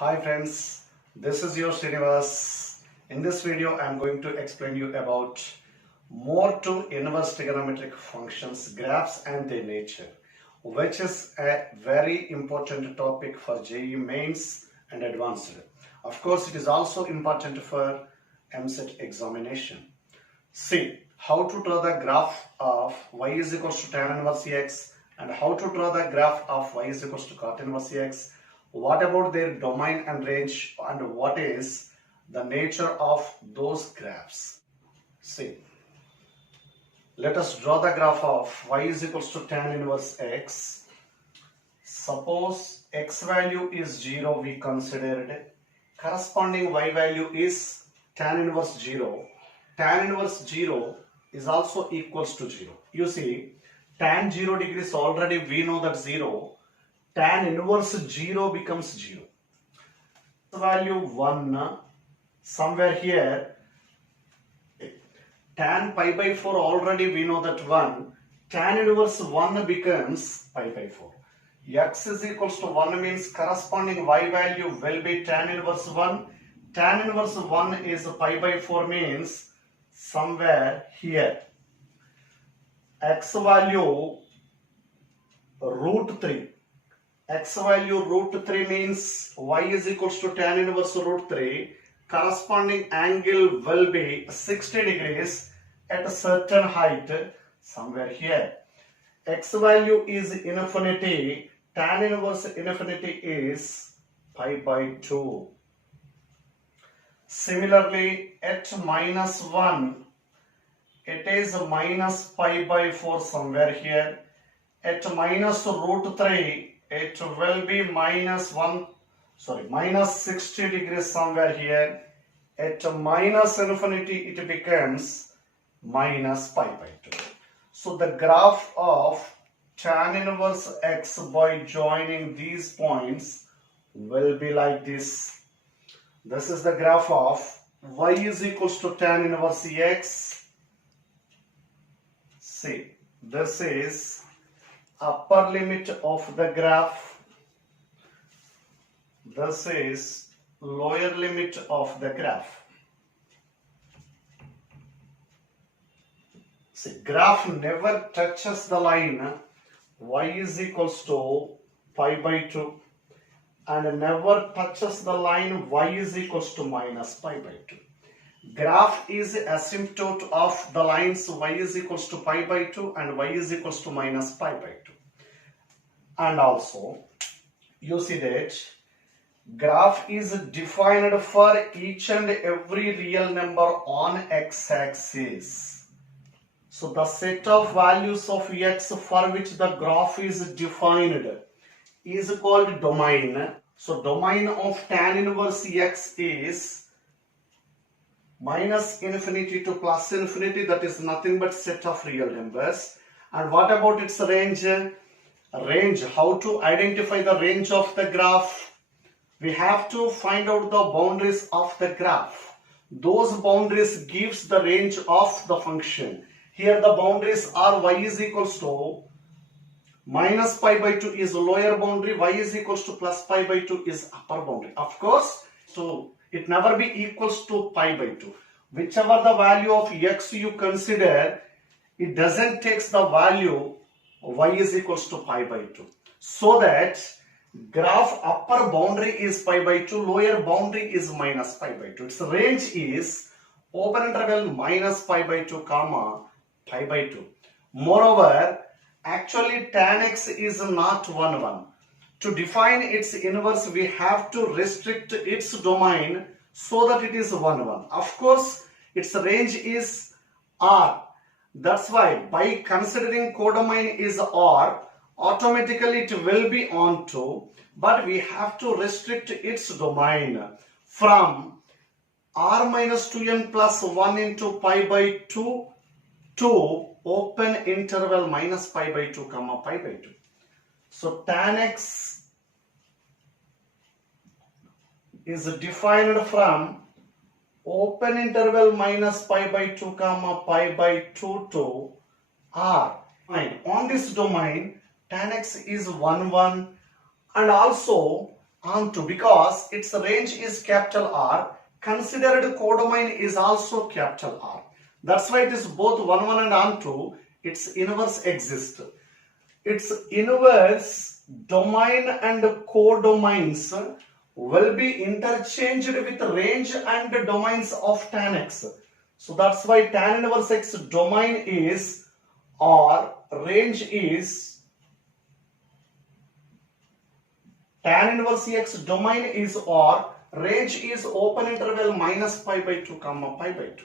Hi friends, this is your Srinivas. In this video, I am going to explain you about more to inverse trigonometric functions, graphs and their nature, which is a very important topic for JEE Mains and Advanced. Of course, it is also important for MCET examination. See how to draw the graph of y is equals to tan inverse x and how to draw the graph of y is equals to cot inverse x. What about their domain and range and what is the nature of those graphs? See, let us draw the graph of y is equals to tan inverse x. Suppose x value is 0, we considered. Corresponding y value is tan inverse 0. Tan inverse 0 is also equals to 0. You see, tan 0 degrees already we know that 0. Tan inverse 0 becomes 0. Value 1 somewhere here. Tan pi by 4 already we know that 1. Tan inverse 1 becomes pi by 4. X is equals to 1 means corresponding y value will be tan inverse 1. Tan inverse 1 is pi by 4 means somewhere here. X value root 3. X value root 3 means y is equals to tan inverse root 3. Corresponding angle will be 60 degrees at a certain height somewhere here. X value is infinity. Tan inverse infinity is pi by 2. Similarly, at minus 1, it is minus pi by 4 somewhere here. At minus root 3, it will be minus 60 degrees somewhere here. At minus infinity, it becomes minus pi by 2. So the graph of tan inverse x by joining these points will be like this. This is the graph of y is equals to tan inverse x. See, this is upper limit of the graph. This is lower limit of the graph. See, graph never touches the line y is equals to pi by 2 and never touches the line y is equals to minus pi by 2. Graph is asymptote of the lines y is equals to pi by 2 and y is equals to minus pi by 2. And also, you see that graph is defined for each and every real number on x-axis. So the set of values of x for which the graph is defined is called domain. So domain of tan inverse x is minus infinity to plus infinity, that is nothing but set of real numbers. And what about its range? Range, how to identify the range of the graph? We have to find out the boundaries of the graph. Those boundaries gives the range of the function. Here the boundaries are y is equals to minus pi by 2 is lower boundary, y is equals to plus pi by 2 is upper boundary. Of course, so it never be equals to pi by 2. Whichever the value of x you consider, it doesn't take the value y is equals to pi by 2. So that graph upper boundary is pi by 2, lower boundary is minus pi by 2. Its range is open interval minus pi by 2 comma pi by 2. Moreover, actually tan x is not 1, 1. To define its inverse, we have to restrict its domain so that it is 1, 1. Of course, its range is R. That's why by considering codomain is R, automatically it will be on 2. But we have to restrict its domain from R minus 2n plus 1 into pi by 2 to open interval minus pi by 2 comma pi by 2. So tan x is defined from open interval minus pi by 2 comma pi by 2 to R. Fine. On this domain, tan x is 1, 1 and also onto, because its range is capital R, considered codomain is also capital R. That's why it is both 1, 1 and onto, its inverse exists. Its inverse domain and codomains will be interchanged with range and domains of tan x. So that's why tan inverse x domain is or range is, tan inverse x domain is or range is open interval minus pi by 2 comma pi by 2.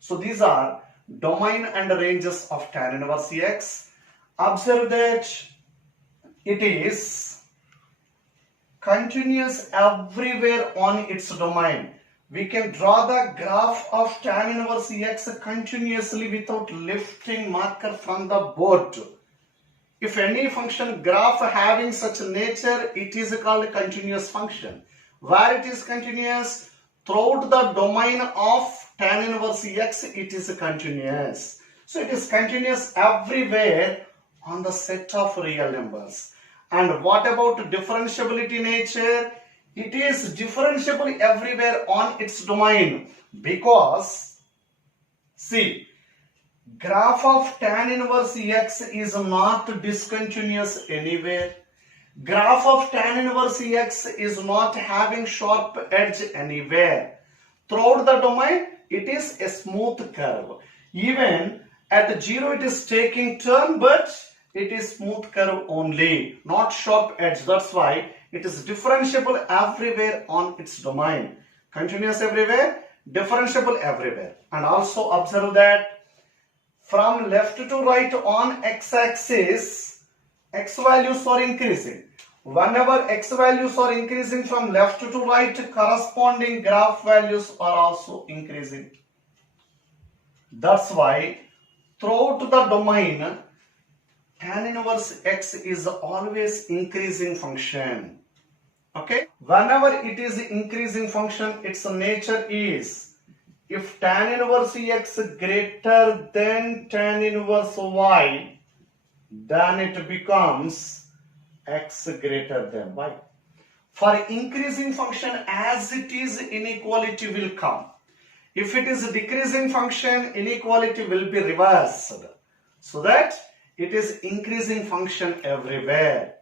So these are domain and ranges of tan inverse x. Observe that it is continuous everywhere on its domain. We can draw the graph of tan inverse x continuously without lifting marker from the board. If any function graph having such nature, it is called continuous function. Where it is continuous? Throughout the domain of tan inverse x, it is continuous. So it is continuous everywhere on the set of real numbers. And what about differentiability nature? It is differentiable everywhere on its domain, because see, graph of tan inverse x is not discontinuous anywhere. Graph of tan inverse x is not having sharp edge anywhere. Throughout the domain, it is a smooth curve. Even at 0, it is taking turn, but it is smooth curve only, not sharp edge. That's why it is differentiable everywhere on its domain. Continuous everywhere, differentiable everywhere. And also observe that from left to right on x-axis, x values are increasing. Whenever x values are increasing from left to right, corresponding graph values are also increasing. That's why throughout the domain, tan inverse x is always increasing function. Okay, whenever it is increasing function, its nature is, if tan inverse x greater than tan inverse y, then it becomes x greater than y. For increasing function, as it is, inequality will come. If it is a decreasing function, inequality will be reversed, so that it is increasing function everywhere.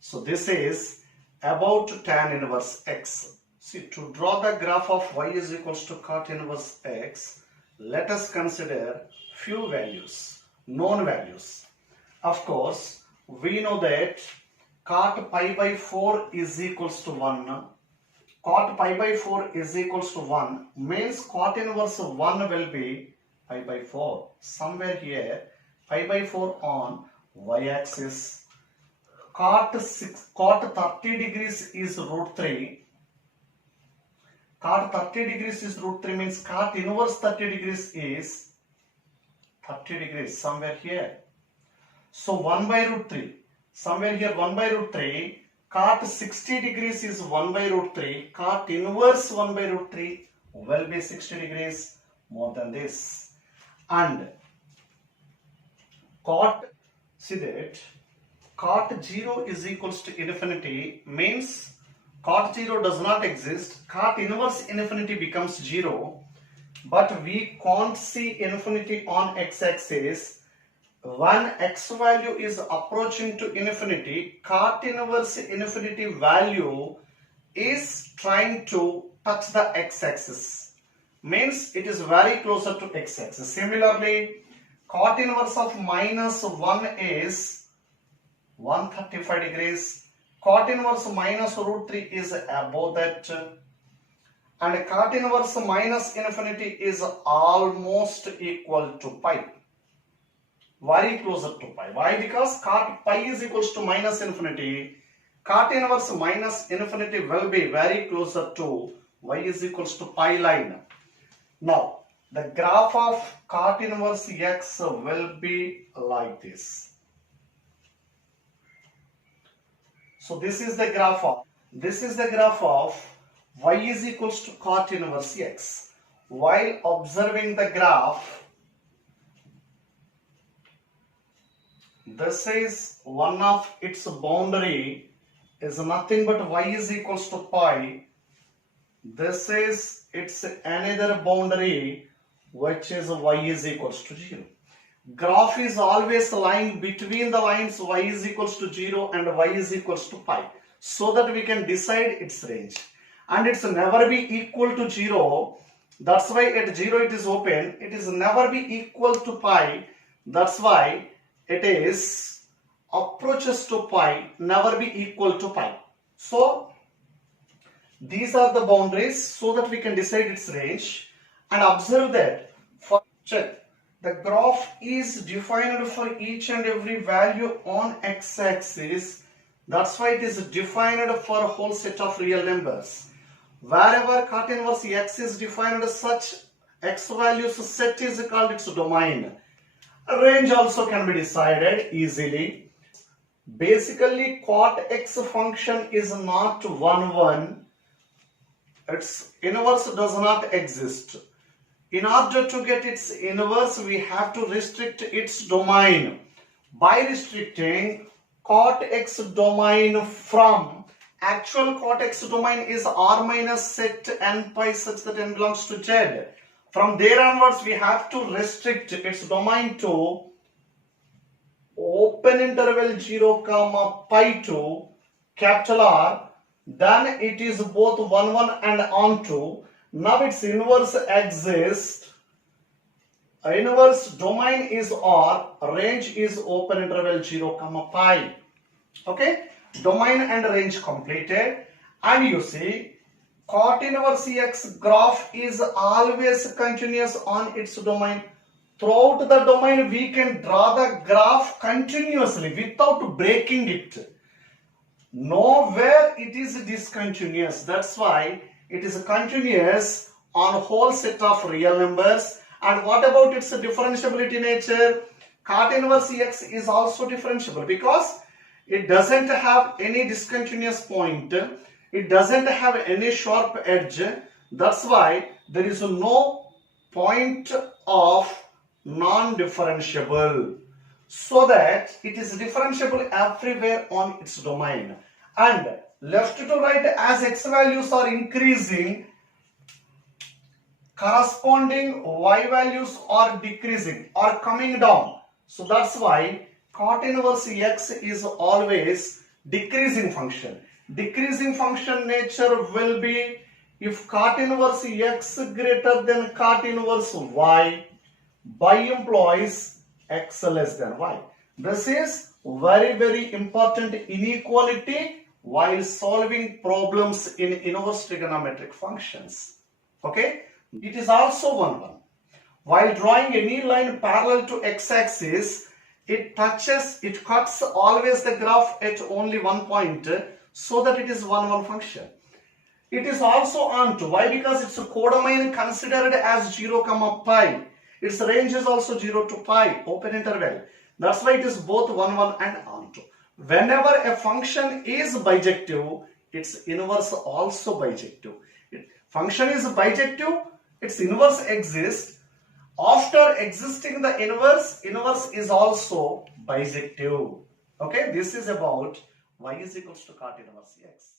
So this is about tan inverse x. See, to draw the graph of y is equals to cot inverse x, let us consider few values, known values. Of course, we know that cot pi by 4 is equals to 1. Cot pi by 4 is equals to 1 means cot inverse 1 will be pi by 4. Somewhere here, pi by 4 on y-axis. Cot 30 degrees is root 3. Cot 30 degrees is root 3 means cot inverse 30 degrees is 30 degrees somewhere here. So 1 by root 3. Somewhere here 1 by root 3. Cot 60 degrees is 1 by root 3. Cot inverse 1 by root 3 will be 60 degrees more than this. And cot, see that cot 0 is equals to infinity means cot 0 does not exist. Cot inverse infinity becomes 0, but we can't see infinity on x-axis. When x value is approaching to infinity, cot inverse infinity value is trying to touch the x-axis. Means it is very closer to x-axis. Similarly, cot inverse of minus 1 is 135 degrees. Cot inverse minus root 3 is above that. And cot inverse minus infinity is almost equal to pi. Very closer to pi. Why? Because cot pi is equals to minus infinity. Cot inverse minus infinity will be very closer to y is equals to pi line. Now, the graph of cot inverse x will be like this. So this is the graph of y is equals to cot inverse x. While observing the graph, this is one of its boundary is nothing but y is equals to pi. This is its another boundary which is y is equals to 0. Graph is always lying between the lines y is equals to 0 and y is equals to pi, so that we can decide its range. And it's never be equal to 0. That's why at 0 it is open. It is never be equal to pi. That's why it is approaches to pi, never be equal to pi. So these are the boundaries so that we can decide its range. And observe that for check, the graph is defined for each and every value on x-axis. That's why it is defined for a whole set of real numbers. Wherever cot inverse x is defined, such x values set is called its domain. Range also can be decided easily. Basically, cot x function is not 1, 1. Its inverse does not exist. In order to get its inverse, we have to restrict its domain. By restricting cot x domain from actual cot x domain is r minus set n pi such that n belongs to z. From there onwards, we have to restrict its domain to open interval 0 comma pi to capital R. Then it is both 1 1 and onto. Now its inverse exists. Inverse domain is R, range is open interval 0 comma pi. Okay, domain and range completed. And you see, cot inverse x graph is always continuous on its domain. Throughout the domain, we can draw the graph continuously without breaking it. Nowhere it is discontinuous. That's why it is continuous on a whole set of real numbers. And what about its differentiability nature? Cot inverse x is also differentiable because it doesn't have any discontinuous point. It doesn't have any sharp edge. That's why there is no point of non-differentiable. So that it is differentiable everywhere on its domain. And left to right, as x values are increasing, corresponding y values are decreasing or coming down. So that's why cot inverse x is always decreasing function. Decreasing function nature will be if cot inverse x greater than cot inverse y by implies x less than y. This is very important inequality while solving problems in inverse trigonometric functions. Okay, it is also 1 1. While drawing any line parallel to x-axis, it cuts always the graph at only one point, so that it is 1 1 function. It is also onto. Why? Because its codomain considered as 0 comma pi. Its range is also 0 to pi, open interval. That's why it is both 1 1 and onto. Whenever a function is bijective, its inverse also bijective. Function is bijective, its inverse exists. After existing the inverse is also bijective. Okay, this is about y is equals to cot inverse x.